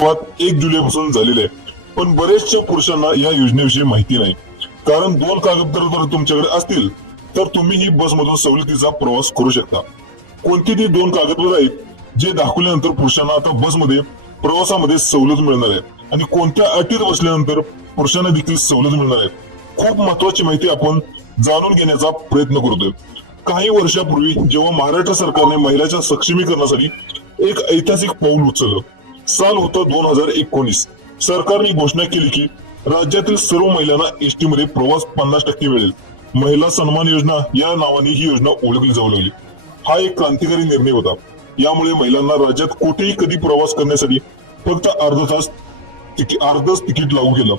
सुरुवात एक जुलैपासून झालेली आहे. पण बरेचशा पुरुषांना या योजनेविषयी माहिती नाही. कारण दोन कागदपत्र जर तुमच्याकडे असतील तर तुम्ही ही बसमधून सवलतीचा प्रवास करू शकता. कोणती ती दोन कागदपत्र आहेत जे दाखवल्यानंतर पुरुषांना आता बसमध्ये प्रवासामध्ये सवलत मिळणार आहे. आणि कोणत्या अटीत बसल्यानंतर पुरुषांना देखील सवलत मिळणार आहे. खूप महत्वाची माहिती आपण जाणून घेण्याचा प्रयत्न करतोय. काही वर्षापूर्वी जेव्हा महाराष्ट्र सरकारने महिलांच्या सक्षमीकरणासाठी एक ऐतिहासिक पाऊल उचललं साल होतं दोन हजार एकोणीस. सरकारने घोषणा केली की राज्यातील सर्व महिलांना एसटी मध्ये प्रवास पन्नास टक्के मिळेल. महिला सन्मान योजना या नावाने ही योजना ओळखली जाऊ लागली. हा एक क्रांतिकारी निर्णय होता. यामुळे महिलांना राज्यात कुठेही कधी प्रवास करण्यासाठी फक्त अर्धा तास अर्धच तिकीट लागू केलं.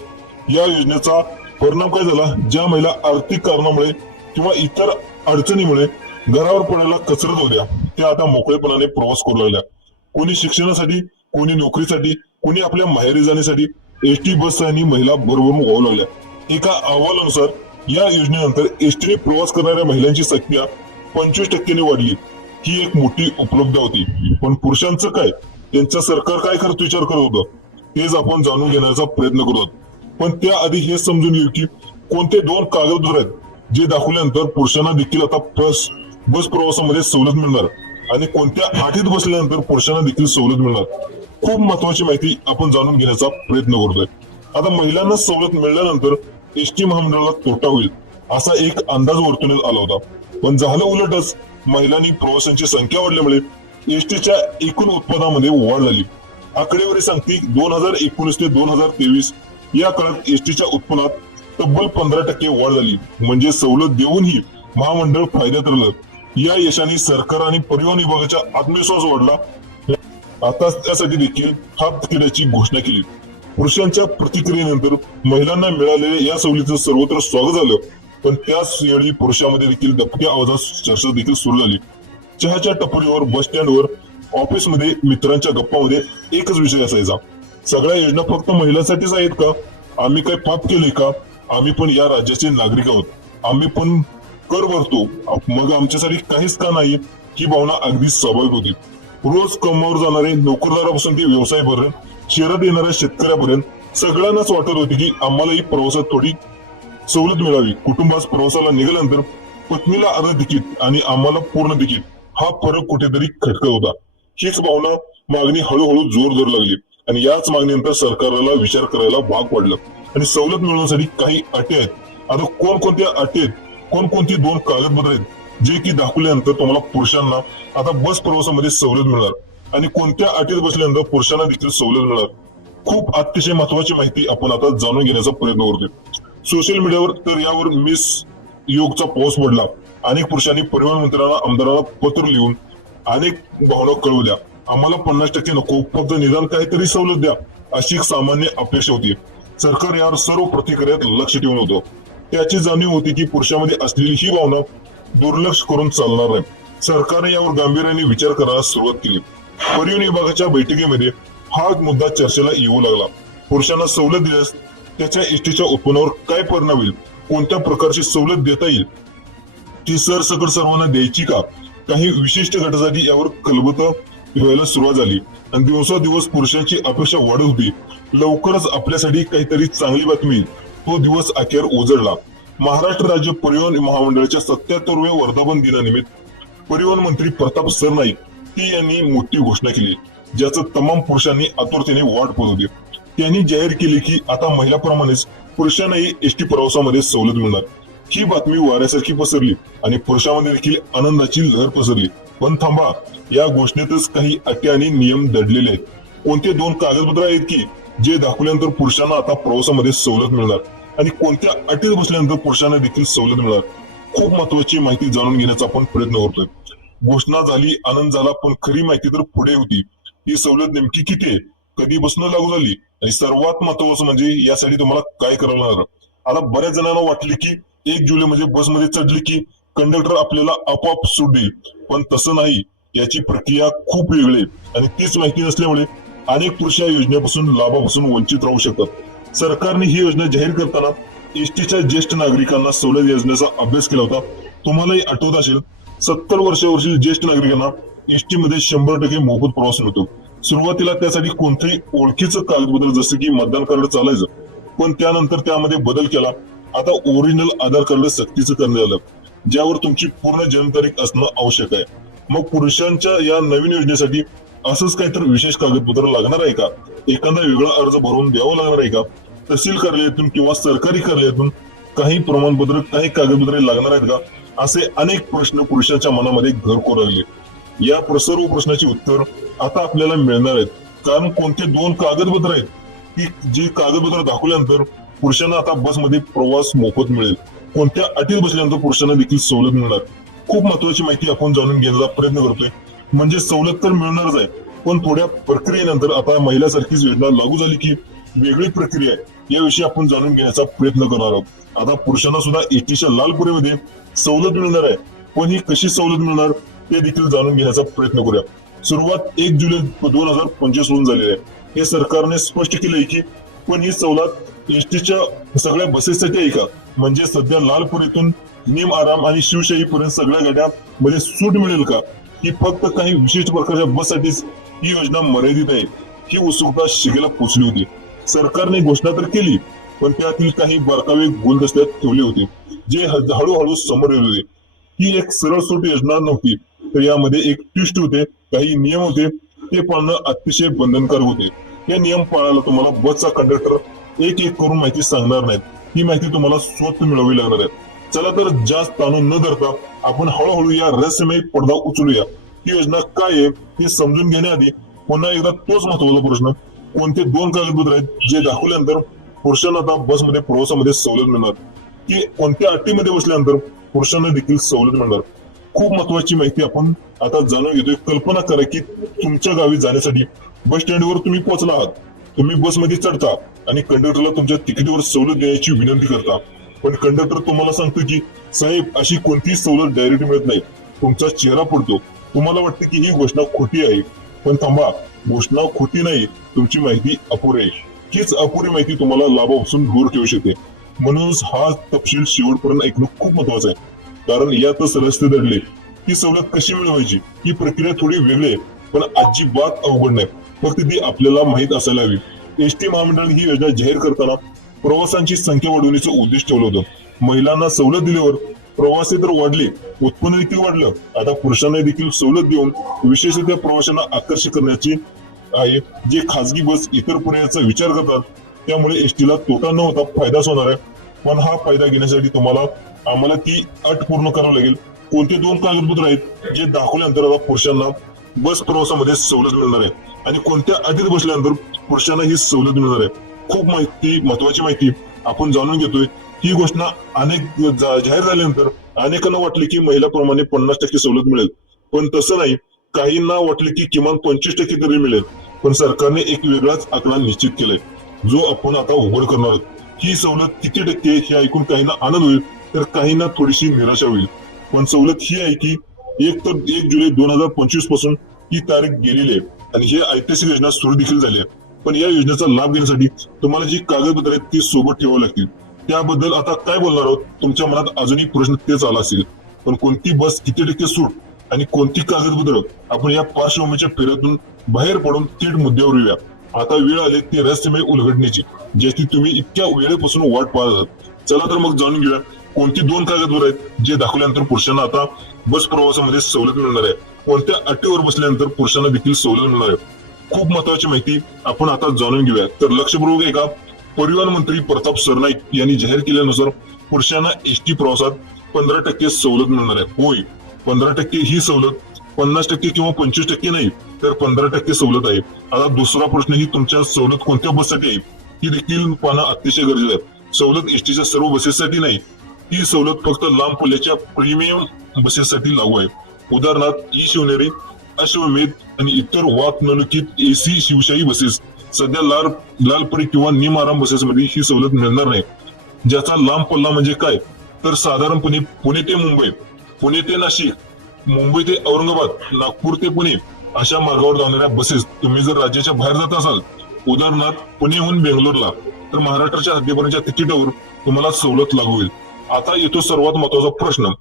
या योजनेचा परिणाम काय झाला? ज्या महिला आर्थिक कारणामुळे किंवा इतर अडचणीमुळे घरावर पडायला कचरत होत्या त्या आता मोकळेपणाने प्रवास करू लागल्या. कोणी शिक्षणासाठी कोणी नोकरीसाठी कोणी आपल्या माहेरी जाण्यासाठी एसटी आणि महिला बरोबर वाहू लागल्या. एका अहवालानुसार या योजनेनंतर एसटीने प्रवास करणाऱ्या महिलांची संख्या पंचवीस टक्क्याने वाढली. ही एक मोठी उपलब्ध होती. पण पुरुषांचं काय? त्यांचं सरकार काय करत विचार करत होतं? तेच आपण जाणून घेण्याचा प्रयत्न करतो पण त्याआधी हे समजून घेऊ की कोणते दोन कागदपत्र आहेत जे दाखवल्यानंतर पुरुषांना देखील आता बस बस प्रवासामध्ये सवलत मिळणार? आणि कोणत्या आठीत बसल्यानंतर पुरुषांना देखील सवलत मिळणार? खूप महत्वाची माहिती आपण जाणून घेण्याचा प्रयत्न करतोय. आता महिलांना सवलत मिळाल्यानंतर एसटी महामंडळाला तोटा होईल असा एक अंदाज वर्तवण्यात आला होता. पण झालं उलटच महिलांनी प्रवाशांची संख्या वाढल्यामुळे एसटीच्या एकूण उत्पादनामध्ये वाढ झाली. आकडेवारी सांगते दोन हजार एकोणीस ते दोन हजार तेवीस या काळात एसटीच्या उत्पन्नात तब्बल पंधरा टक्के वाढ झाली. म्हणजे सवलत देऊनही महामंडळ फायद्यात राहिलं या यशाने सरकार आणि परिवहन विभागाचा आत्मविश्वास वाढला आता त्यासाठी देखील हात तिकिटाची घोषणा केली. पुरुषांच्या प्रतिक्रियेनंतर महिलांना मिळालेल्या या सवलीचं सर्वत्र स्वागत झालं. पण त्याचवेळी पुरुषांमध्ये देखील दबक्या आवाजात चर्चा देखील सुरू झाली. चहाच्या टपरीवर बस स्टँडवर ऑफिसमध्ये मित्रांच्या गप्पामध्ये एकच विषय असायचा. सगळ्या योजना फक्त महिलांसाठीच आहेत का? आम्ही काय पाप केले का? आम्ही पण या राज्याचे नागरिक आहोत. आम्ही पण कर भरतो. मग आमच्यासाठी काहीच का नाही? ही भावना अगदी स्वाभाविक होती. रोज कमावर जाणारे नोकरदारापासून ते व्यवसायापर्यंत शहरात येणाऱ्या शेतकऱ्यापर्यंत सगळ्यांनाच वाटत होती की आम्हालाही प्रवासात थोडी सवलत मिळावी. कुटुंबास प्रवासाला निघाल्यानंतर पत्नीला अर्ध तिकीट आणि आम्हाला पूर्ण तिकीट हा फरक कुठेतरी खटकत होता. हीच भावना मागणी हळूहळू जोर धरू लागली आणि याच मागणीनंतर सरकारला विचार करायला भाग पडलं आणि सवलत मिळवण्यासाठी काही अटी आहेत. आता कोणकोणत्या अटी आहेत? कोणकोणती दोन कागदपत्र आहेत? जे की दाखवल्यानंतर तुम्हाला पुरुषांना आता बस प्रवासामध्ये सवलत मिळणार आणि कोणत्या अटीत बसल्यानंतर पुरुषांना देखील सवलत मिळणार खूप अतिशय महत्वाची माहिती आपण आता जाणून घेण्याचा प्रयत्न करतोय. सोशल मीडियावर तर यावर मिस योगचा पाऊस पडला अनेक पुरुषांनी परिवहन मंत्र्यांना आमदारांना पत्र लिहून अनेक भावना कळवल्या. आम्हाला पन्नास टक्के नको फक्त निदान काहीतरी सवलत द्या अशी एक सामान्य अपेक्षा होती. सरकार यावर सर्व प्रतिक्रियात लक्ष ठेवून होतं. त्याची जाणीव होती की पुरुषांमध्ये असलेली ही भावना दुर्लक्ष करून चालणार नाही. सरकारने यावर गांभीर्याने विचार करायला सुरुवात केली. परिवहन विभागाच्या बैठकीमध्ये हा मुद्दा चर्चेला येऊ लागला. पुरुषांना सवलत दिल्यास त्याच्या एसटीच्या उत्पन्नावर काय परिणाम होईल? कोणत्या प्रकारची सवलत देता येईल? ती सरसकट सर्वांना द्यायची का? काही विशिष्ट गटासाठी यावर कलबत व्हायला सुरुवात झाली. आणि दिवसादिवस पुरुषांची अपेक्षा वाढत होती. लवकरच आपल्यासाठी काहीतरी चांगली बातमी येईल. तो दिवस अखेर उजळला. महाराष्ट्र राज्य परिवहन महामंडळाच्या सत्याहत्तरव्या वर्धापन दिनानिमित्त परिवहन मंत्री प्रताप सरनाईक ती यांनी मोठी घोषणा केली ज्याचं तमाम पुरुषांनी आतुरतेने वाट पाहत त्यांनी जाहीर केले की आता महिलाप्रमाणेच पुरुषांनाही एसटी प्रवासामध्ये सवलत मिळणार. ही बातमी वाऱ्यासारखी पसरली आणि पुरुषांमध्ये देखील आनंदाची लहर पसरली. पण थांबा या घोषणेतच काही अटी आणि नियम दडलेले आहेत. कोणते दोन कागदपत्र आहेत की जे दाखवल्यानंतर पुरुषांना आता प्रवासामध्ये सवलत मिळणार? आणि कोणत्या अटीत बसल्यानंतर पुरुषांना देखील सवलत मिळणार? खूप महत्वाची माहिती जाणून घेण्याचा आपण प्रयत्न करतोय. घोषणा झाली आनंद झाला पण खरी माहिती तर पुढे होती. ही सवलत नेमकी किती आहे? कधी बसणं लागू झाली? आणि सर्वात महत्वाचं म्हणजे यासाठी तुम्हाला काय करावं लागणार? आता बऱ्याच जणांना वाटले की एक जुलै म्हणजे बसमध्ये चढली की कंडक्टर आपल्याला आपोआप सूट देईल पण तसं नाही. याची प्रक्रिया खूप वेगळी आणि तीच माहिती नसल्यामुळे अनेक पुरुष या योजनेपासून लाभापासून वंचित राहू शकतात. सरकारने ही योजना जाहीर करताना एसटीच्या ज्येष्ठ नागरिकांना सवलत योजनेचा अभ्यास केला होता. तुम्हालाही आठवत असेल सत्तर वर्षावरील ज्येष्ठ नागरिकांना एसटी मध्ये शंभर टक्के मोफत प्रवास मिळतो. सुरुवातीला त्यासाठी कोणतंही ओळखीचं कागदपत्र जसं की मतदान कार्ड चालायचं पण त्यानंतर त्यामध्ये बदल केला. आता ओरिजिनल आधार कार्ड सक्तीचं करण्यात आलं. ज्यावर तुमची पूर्ण जन्मतारीख असणं आवश्यक आहे. मग पुरुषांच्या या नवीन योजनेसाठी असंच काहीतरी विशेष कागदपत्र लागणार आहे का? एखादा वेगळा अर्ज भरून द्यावा लागणार आहे का? तहसील कार्यालयातून किंवा सरकारी कार्यालयातून काही प्रमाणपत्र काही कागदपत्रे लागणार आहेत का? असे अनेक प्रश्न पुरुषाच्या मनामध्ये घर करू या सर्व प्रश्नाची उत्तर आता आपल्याला मिळणार आहेत. कारण कोणते दोन कागदपत्र आहेत? की जे कागदपत्र दाखवल्यानंतर पुरुषांना आता बसमध्ये प्रवास मोफत मिळेल. कोणत्या अटीत बसल्यानंतर पुरुषांना देखील सवलत मिळणार? खूप महत्वाची माहिती आपण जाणून घेण्याचा प्रयत्न करतोय. म्हणजे सवलत तर मिळणारच आहे. पण थोड्या प्रक्रियेनंतर आता महिलासारखीच योजना लागू झाली की वेगळी प्रक्रिया आहे. याविषयी आपण जाणून घेण्याचा प्रयत्न करणार आहोत. आता पुरुषांना सुद्धा एसटीच्या लालपुरीमध्ये सवलत मिळणार आहे. पण ही कशी सवलत मिळणार ते देखील जाणून घेण्याचा प्रयत्न करूया. सुरुवात एक जुलै दोन हजार पंचवीस होऊन झालेली आहे. हे सरकारने स्पष्ट केलंय की पण ही सवलत एसटीच्या सगळ्या बसेससाठी आहे का? म्हणजे सध्या लालपुरीतून निम आराम आणि शिवशाही पर्यंत सगळ्या गाड्या मध्ये सूट मिळेल का? ही फक्त काही विशिष्ट प्रकारच्या बससाठीच ही योजना मर्यादित आहे. ही उत्सुकता शिगेला पोचली होती. सरकारने घोषणा तर केली पण त्यातील काही बारकावे गुलदस्त्यात ठेवले होते जे हळूहळू समोर येत होते. ही एक सरळ सोट योजना नव्हती तर यामध्ये एक ट्विस्ट होते काही नियम होते ते पाळणं अतिशय बंधनकारक होते. हे नियम पाळायला तुम्हाला बसचा कंडक्टर एक एक करून माहिती सांगणार नाहीत. ही माहिती तुम्हाला स्वतः मिळवावी लागणार आहे. चला तर जास्त ताणून न धरता आपण हळूहळू या रहस्यमय पडदा उचलूया. ही योजना काय आहे हे समजून घेण्याआधी पुन्हा एकदा तोच महत्त्वाचा प्रश्न कोणते दोन कागदपत्र आहेत जे दाखवल्यानंतर पुरुषांना आता बसमध्ये प्रवासामध्ये सवलत मिळणार? की कोणत्या अटीमध्ये बसल्यानंतर पुरुषांना देखील सवलत मिळणार? खूप महत्वाची माहिती आपण आता जाणून घेतोय. कल्पना करा की तुमच्या गावी जाण्यासाठी बस स्टँडवर तुम्ही पोहोचला आहात. तुम्ही बसमध्ये चढता आणि कंडक्टरला तुमच्या तिकीटवर सवलत देण्याची विनंती करता. पण कंडक्टर तुम्हाला सांगतो की साहेब अशी कोणतीही सवलत डायरेक्ट मिळत नाही. तुमचा चेहरा पडतो. तुम्हाला वाटतं की ही घोषणा खोटी आहे. पण थांबा घोषणा खोटी नाही तुमची माहिती अपुरी आहे. हीच अपुरी माहिती तुम्हाला लाभापासून दूर ठेवू शकते. म्हणूनच हा तपशील शेवटपर्यंत ऐकणं खूप महत्वाचं आहे. कारण यातच रस्ते दडले. ही सवलत कशी मिळवायची? ही प्रक्रिया थोडी वेगळी आहे पण अजिबात अवघड नाही. फक्त ती आपल्याला माहीत असायला हवी. एसटी महामंडळ ही योजना जाहीर करताना प्रवासांची संख्या वाढवण्याचं उद्देश ठेवलं होतं. महिलांना सवलत दिल्यावर प्रवासी तर वाढले उत्पन्न देखील वाढलं. आता पुरुषांना देखील सवलत देऊन विशेषतः प्रवाशांना आकर्षित करण्याची आहे. जे खासगी बस इतर पर्यायाचा विचार करतात त्यामुळे एसटीला तोटा न होता फायदाच होणार आहे. पण हा फायदा घेण्यासाठी तुम्हाला आम्हाला ती अट पूर्ण करावी लागेल. कोणते दोन कागदपत्र आहेत जे दाखवल्यानंतर आता पुरुषांना बस प्रवासामध्ये सवलत मिळणार आहे? आणि कोणत्या अटीत बसल्यानंतर पुरुषांना ही सवलत मिळणार आहे? खूप माहिती महत्वाची माहिती आपण जाणून घेतोय. ही घोषणा अनेक जाहीर झाल्यानंतर अनेकांना वाटले की महिलाप्रमाणे पन्नास टक्के सवलत मिळेल. पण तसं नाही. काहींना वाटले की किमान पंचवीस टक्के तरी मिळेल. पण सरकारने एक वेगळाच आकडा निश्चित केलाय जो आपण आता उघड करणार आहोत. ही सवलत किती टक्के हे ऐकून काहींना आनंद होईल तर काहींना थोडीशी निराशा होईल. पण सवलत ही आहे की एक तर एक जुलै दोन हजार पंचवीसपासून ही तारीख गेलेली आहे. आणि हे ऐतिहासिक योजना सुरू देखील झाली आहे. पण या योजनेचा लाभ घेण्यासाठी तुम्हाला जी कागदपत्र आहेत ती सोबत ठेवावी लागतील. त्याबद्दल आता काय बोलणार आहोत? तुमच्या मनात अजूनही प्रश्न तेच आला असेल. पण कोणती बस किती टक्के सूट आणि कोणती कागदपत्र? आपण या पार्श्वभूमीच्या फेऱ्यातून बाहेर पडून थेट मुद्द्यावर येऊया. आता वेळ आली ती रहस्यमय उलगडण्याची ज्याची तुम्ही इतक्या वेळेपासून वाट पाहत आहात. चला तर मग जाणून घेऊया कोणती दोन कागदपत्र आहेत जे दाखवल्यानंतर पुरुषांना आता बस प्रवासामध्ये सवलत मिळणार आहे. कोणत्या अटीवर बसल्यानंतर पुरुषांना देखील सवलत मिळणार आहे? खूप महत्वाची माहिती आपण आता जाणून घेऊया तर लक्षपूर्वक ऐका परिवहन मंत्री प्रताप सरनाईक यांनी जाहीर केल्यानुसार पुरुषांना एसटी प्रवासात पंधरा टक्के सवलत मिळणार आहे. होय पंधरा टक्के ही सवलत पन्नास टक्के किंवा पंचवीस टक्के नाही तर पंधरा टक्के सवलत आहे. आता दुसरा प्रश्न ही तुमच्या सवलत कोणत्या बससाठी आहे? ही देखील पाहणं अतिशय गरजेचं आहे. सवलत एसटीच्या सर्व बसेससाठी नाही ही सवलत फक्त लांब पल्ल्याच्या प्रीमियम बसेससाठी लागू आहे. उदाहरणार्थ ई शिवनेरी अश्वमेध आणि इतर वाहतुकीत एसी शिवशाही बसेस. सध्या लाल लालपरी किंवा निम आराम बसेसमध्ये ही सवलत मिळणार नाही. ज्याचा लांब पल्ला म्हणजे काय? तर साधारणपणे पुणे ते मुंबई पुणे ते नाशिक मुंबई ते औरंगाबाद नागपूर ते पुणे अशा मार्गावर जाणाऱ्या बसेस तुम्ही जर राज्याच्या बाहेर जात असाल उदाहरणार्थ पुणेहून बेंगलोरला तर महाराष्ट्राच्या हद्दीपर्यंतच्या तिकिटावर तुम्हाला सवलत लागू होईल. आता येतो सर्वात महत्त्वाचा प्रश्न.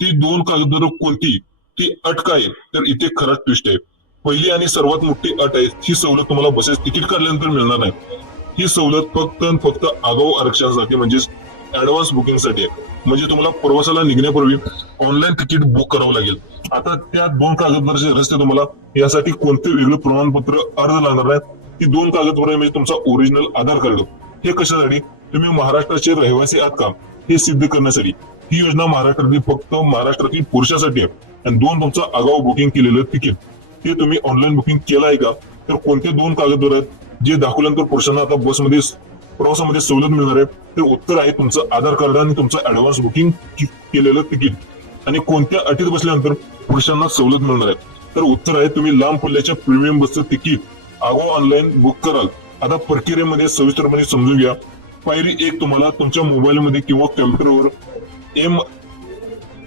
ती दोन कागदपत्र कोणती? ती अट काय तर इथे खरंच ट्विस्ट आहे. पहिली आणि सर्वात मोठी अट आहे ही सवलत तुम्हाला बसेस तिकीट काढल्यानंतर मिळणार नाही. ही सवलत फक्त फक्त आगाऊ आरक्षणासाठी म्हणजेच ऍडव्हान्स बुकिंगसाठी आहे. म्हणजे तुम्हाला प्रवासाला निघण्यापूर्वी ऑनलाईन तिकीट बुक करावं लागेल. आता त्या दोन कागदपत्राचे रस्ते तुम्हाला यासाठी कोणते वेगळे प्रमाणपत्र अर्ज लागणार नाही ती दोन कागदपत्र म्हणजे तुमचा ओरिजिनल आधार कार्ड हे कशासाठी? तुम्ही महाराष्ट्राचे रहिवासी आहात का? हे सिद्ध करण्यासाठी. ही योजना महाराष्ट्रातील फक्त महाराष्ट्रातील पुरुषासाठी आहे. आणि दोन तुमचं आगाऊ बुकिंग केलेलं तिकीट ते तुम्ही ऑनलाईन बुकिंग केलं आहे का? तर कोणते दोन कागदपत्र आहेत जे दाखवल्यानंतर पुरुषांना आता बसमध्ये प्रवासामध्ये सवलत मिळणार आहे ते उत्तर आहे तुमचं आधार कार्ड आणि तुमचं ऍडव्हान्स बुकिंग केलेलं तिकीट. आणि कोणत्या अटीत बसल्यानंतर पुरुषांना सवलत मिळणार आहे तर उत्तर आहे तुम्ही लांब पल्ल्याच्या प्रीमियम बसचं तिकीट आगाऊ ऑनलाईन बुक कराल. आता प्रक्रियेमध्ये सविस्तरपणे समजून घ्या. पायरी एक तुम्हाला तुमच्या मोबाईलमध्ये किंवा कम्प्युटरवर M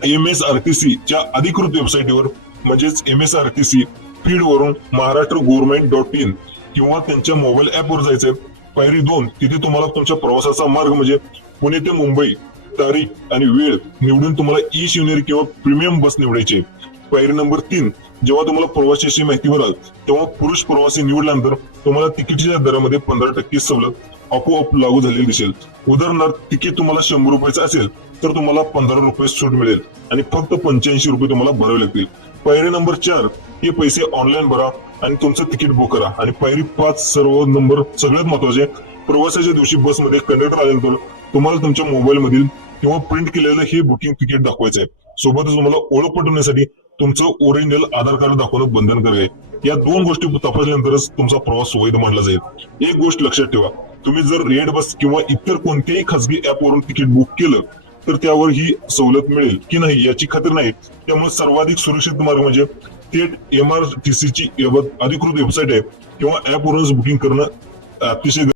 M S R T C च्या अधिकृत वेबसाईटवर म्हणजेच M S R T C feed वरून महाराष्ट्र गव्हर्नमेंट डॉट इन किंवा त्यांच्या मोबाईल ऍपवर जायचंय पायरी दोन तिथे तुम्हाला तुमच्या प्रवासाचा मार्ग म्हणजे पुणे ते मुंबई तारीख आणि वेळ निवडून तुम्हाला ई शिवनेरी किंवा प्रीमियम बस निवडायची पायरी नंबर तीन जेव्हा तुम्हाला प्रवाशाची माहिती मिळाल तेव्हा पुरुष प्रवासी निवडल्यानंतर तुम्हाला तिकीटच्या दरामध्ये पंधरा टक्के सवलत आपोआप लागू झालेली दिसेल. उदाहरणार्थ तिकीट तुम्हाला शंभर रुपयाचं असेल तर तुम्हाला पंधरा रुपये सूट मिळेल आणि फक्त पंच्याऐंशी रुपये तुम्हाला भरावे लागतील. पायरी नंबर चार हे पैसे ऑनलाईन भरा आणि तुमचं तिकीट बुक करा. आणि पायरी पाच सर्व नंबर सगळ्यात महत्त्वाचे प्रवासाच्या दिवशी बसमध्ये कंडक्टर आल्यानंतर तुम्हाला तुमच्या मोबाईल मधील किंवा प्रिंट केलेलं हे बुकिंग तिकीट दाखवायचं आहे सोबतच तुम्हाला ओळख पटवण्यासाठी तुमचं ओरिजिनल आधार कार्ड दाखवणं बंधन आहे. या दोन गोष्टी तपासल्यानंतरच तुमचा प्रवास वैध मानला जाईल. एक गोष्ट लक्षात ठेवा. तुम्ही जर रेड बस किंवा इतर कोणत्याही खासगी ऍपवरून तिकीट बुक केलं तर त्यावर ही सवलत मिळेल की नाही याची खात्री नाही. त्यामुळे सर्वाधिक सुरक्षित मार्ग म्हणजे थेट एमआरटीसी ची अधिकृत वेबसाईट आहे किंवा ऍपवरूनच बुकिंग करणं अतिशय